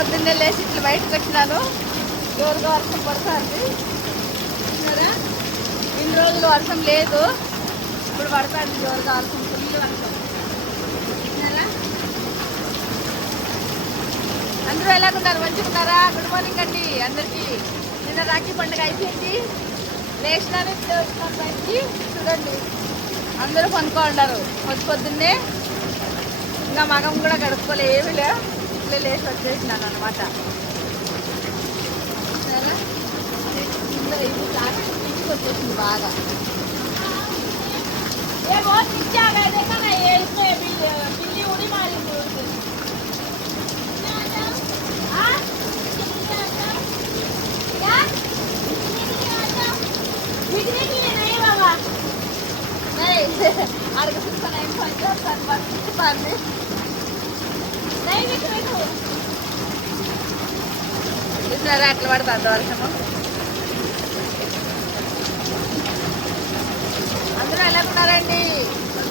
పొద్దున్నే లేచి ఇట్లా బయటకు వచ్చినాను. జోరుగా వర్షం పడుతుంది. ఇన్ని రోజులు వర్షం లేదు, ఇప్పుడు పడుతుంది జోరుగా వర్షం, ఫుల్ వర్షం. అందరూ ఎలాగున్నారు? మంచిగున్నారా? గుడ్ మార్నింగ్ అండి అందరికీ. నిన్న రాఖీ పండుగ అయిపోయింది, లేచినాను బయటికి. చూడండి అందరూ పనుకోండారు పొద్దున్నే. ఇంకా మగం కూడా గడుపుకోలే, ఏమీ లే, ఇట్లే లేచి వచ్చేసినాను అనమాట. వచ్చేసింది బాగా. చూసారా అట్లా పడుతుంది వర్షము. అందరూ ఎలా ఉన్నారండి?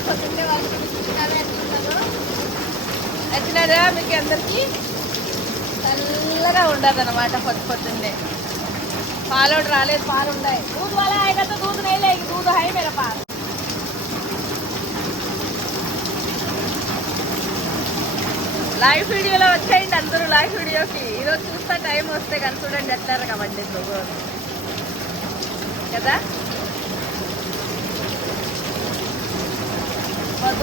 పొద్దున్నే వర్షం ఇచ్చినారా? ఎట్లున్నారు? నచ్చినారా మీకు అందరికీ? చల్లగా ఉండదు అనమాట పొద్దున్నే. పాలోడు రాలేదు, పాలు ఉన్నాయి. दूध वाला आएगा तो दूध नहीं लेगी, दूध है मेरे पास. లైవ్ వీడియోలో వచ్చేయండి అందరూ, లైవ్ వీడియోకి. ఈరోజు చూస్తా, టైం వస్తే కానీ చూడండి ఎట్లారు కాబట్టి కదా.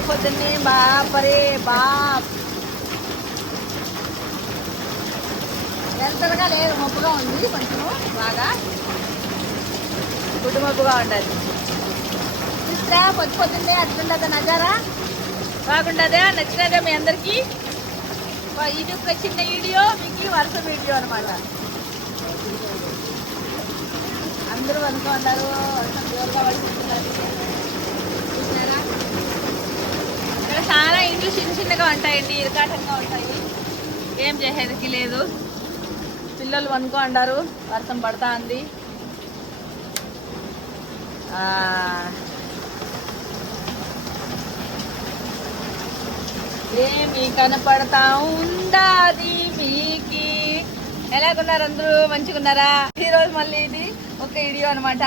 పొద్దున్నే బాపరే బాప్ ఎంతగా లేదు, మబ్బుగా ఉంది కొంచెం, బాగా గుడ్డు మబ్బుగా ఉండదు. చూస్తా పొద్దున్నే అట్లుండదా నజారా, బాగుండదా? నచ్చినదా మీ అందరికీ? ఇది ఒక చిన్న వీడియో, మీకు వర్షం వీడియో అనమాట. అందరూ అనుకున్నారు వర్షం జోరుగా పడుకుంటున్నారు. చూసారా ఇక్కడ చాలా ఇండ్లు చిన్నగా ఉంటాయండి, ఇరకాటంగా ఉంటాయి, ఏం చేసేదికి లేదు. పిల్లలు అనుకుంటారు వర్షం పడతా ఉంది. ఏమి కనపడతా ఉండాది మీకి. ఎలాగున్నారు అందరూ? మంచిగున్నారా? ఈరోజు మళ్ళీ ఇది ఒక వీడియో అనమాట.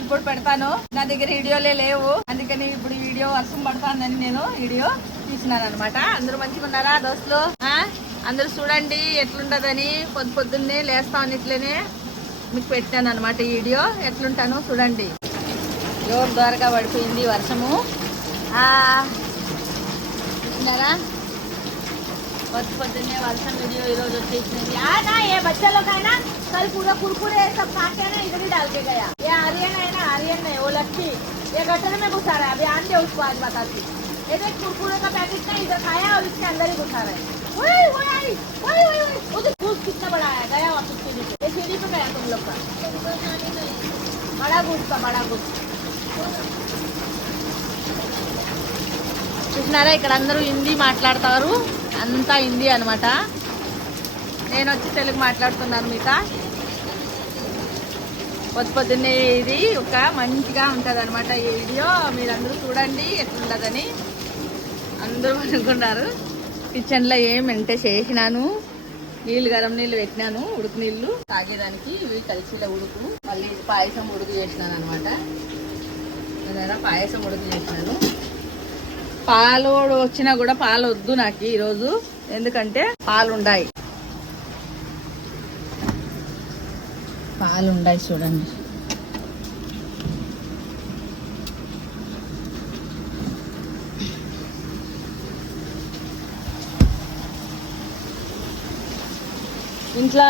ఇప్పుడు పెడతాను, నా దగ్గర వీడియోలే లేవు, అందుకని ఇప్పుడు వీడియో వర్షం పడతానని నేను వీడియో తీసినాను అనమాట. అందరూ మంచిగున్నారా దోస్తులు? అందరూ చూడండి ఎట్లుంటదని. పొద్దున్నే లేస్తాను, ఇట్లనే మీకు పెట్టాను అనమాట ఈ వీడియో. ఎట్లుంటాను చూడండి. జోరు ద్వారగా పడిపోయింది వర్షము. చూసినారా పొద్దున్నే వర్షం వీడియో ఈరోజు వచ్చేసింది. ఏ बच्चा है ना, कल पूरा कुरकुरे सब खा के ना इधर ही डाल के गया. ये आर्यन है ना, आर्यन है वो लक्ष्मी, ये गटर में घुसा रहा है. अभी आन दे उसको, आज बताती. ये देख कुरकुरे का पैकेट ना इधर खाया और इसके अंदर ही घुसा रहा है. घूस कितना बड़ा है, गया वापस सीढ़ी पे. ये सीढ़ी पे गया तुम लोग का बड़ा घूस का, बड़ा घूस. చూసినారా ఇక్కడ అందరూ హిందీ మాట్లాడతారు, అంతా హిందీ అనమాట. నేను వచ్చి తెలుగు మాట్లాడుతున్నాను మీతో. పొద్దున్నే ఇది ఒక మంచిగా ఉంటుంది అనమాట ఈ వీడియో. మీరందరూ చూడండి ఎట్లుండదని. అందరూ అనుకున్నారు. కిచెన్లో ఏమంటే చేసినాను, గరం నీళ్ళు పెట్టినాను, ఉడుకు నీళ్ళు తాగేదానికి. ఇవి కలిసిలో ఉడుకు, మళ్ళీ పాయసం ఉడుకు చేసినాను అనమాట. ఏదైనా పాయసం ఉడుకు చేసినాను. పాలు వచ్చినా కూడా పాలు వద్దు నాకు ఈరోజు, ఎందుకంటే పాలు ఉండాయి చూడండి. ఇంట్లో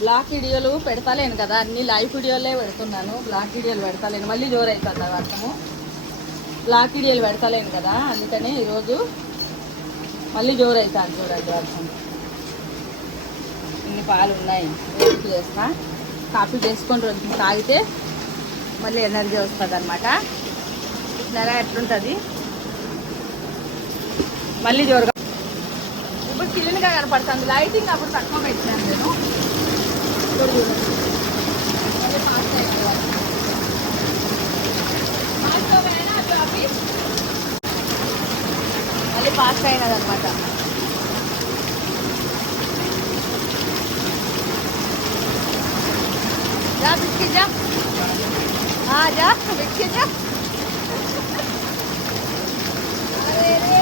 బ్లాక్ వీడియోలు పెడతాలేను కదా, అన్ని లైవ్ వీడియోలే పెడుతున్నాను. బ్లాక్ వీడియోలు పెడతాలేను, మళ్ళీ జోరు అవుతుంది వర్షము. బ్లాక్ వీడియోలు పెడతాలేను కదా, అందుకని ఈరోజు మళ్ళీ జోరు అవుతాను చూడండి వర్షం. ఇన్ని పాలు ఉన్నాయి, వేడి చేస్తా. కాఫీ చేసుకొని రోజు తాగితే మళ్ళీ ఎనర్జీ వస్తుంది అనమాట. నెల ఎట్లుంటుంది మళ్ళీ జోరుగా. ఇప్పుడు క్లీన్గా కనపడుతుంది లైటింగ్, అప్పుడు తక్కువ పెట్టాను నేను. మళ్ళీ ఫాస్ట్ అయిపోయింది, మళ్ళీ ఫాస్ట్ అయినది అనమాట. जा हाँ जा देखिए जा अरे रे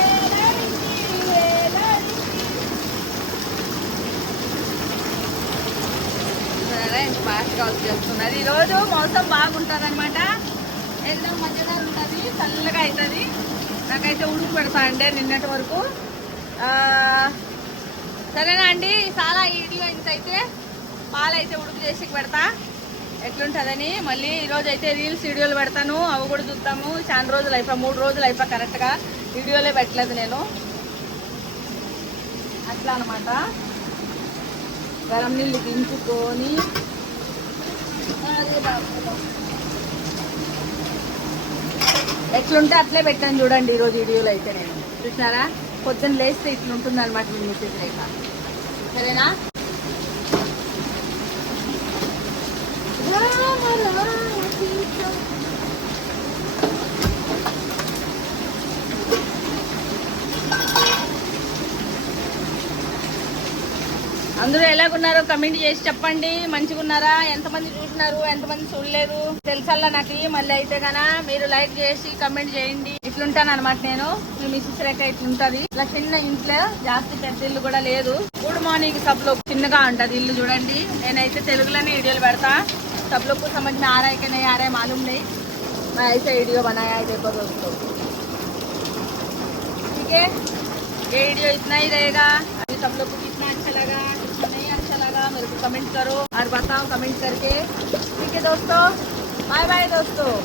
ఫాస్ట్గా వచ్చేస్తున్నది. ఈరోజు మౌసం బాగుంటుంది అనమాట. ఎంతో మధ్యగా ఉంటుంది, చల్లగా అవుతుంది. నాకైతే ఉడుకు పెడతా అండి నిన్నటి వరకు. సరేనా అండి, చాలా వీడియో ఇంతైతే పాలైతే ఉడుకు చేసి పెడతా ఎట్లుంటుందని. మళ్ళీ ఈరోజు అయితే రీల్స్ వీడియోలు పెడతాను, అవి కూడా చూద్దాము. చాలా రోజులు అయిపోయి 3 రోజులు అయిపోయి కరెక్ట్గా వీడియోలే పెట్టలేదు నేను. అట్లా అనమాట. గరం నీళ్ళు దించుకొని ఎట్లుంటే అట్లే పెట్టాను చూడండి ఈరోజు వీడియోలో అయితే. నేను చూసినారా, పొద్దున్న లేస్తే ఇట్లుంటుంది అనమాట మీ మెసేజ్ రేఖ. సరేనా, అందరూ ఎలాగున్నారో కమెంట్ చేసి చెప్పండి. మంచిగా ఉన్నారా? ఎంతమంది చూసినారు, ఎంతమంది చూడలేదు తెలుసల్లా నాకు. మళ్ళీ అయితే కన్నా మీరు లైక్ చేసి కమెంట్ చేయండి. ఇట్లుంటాను అనమాట నేను. మీ మిస్సెస్ రేఖ ఇట్లుంటది. ఇట్లా చిన్న ఇంట్లో, జాస్తి పెద్ద ఇల్లు కూడా లేదు. గుడ్ మార్నింగ్ సబ్లో చిన్నగా ఉంటది ఇల్లు చూడండి. నేనైతే తెలుగులోనే వీడియోలు పెడతా. सब लोग को समझ में आ रहा है कि नहीं आ रहा है मालूम नहीं. मैं ऐसे वीडियो बनाया है, देखो दोस्तों. ठीक है, ये वीडियो इतना ही रहेगा. अभी सब लोग को कितना अच्छा लगा, कितना नहीं अच्छा लगा, मेरे को कमेंट करो और बताओ कमेंट करके. ठीक है दोस्तों, बाय बाय दोस्तों.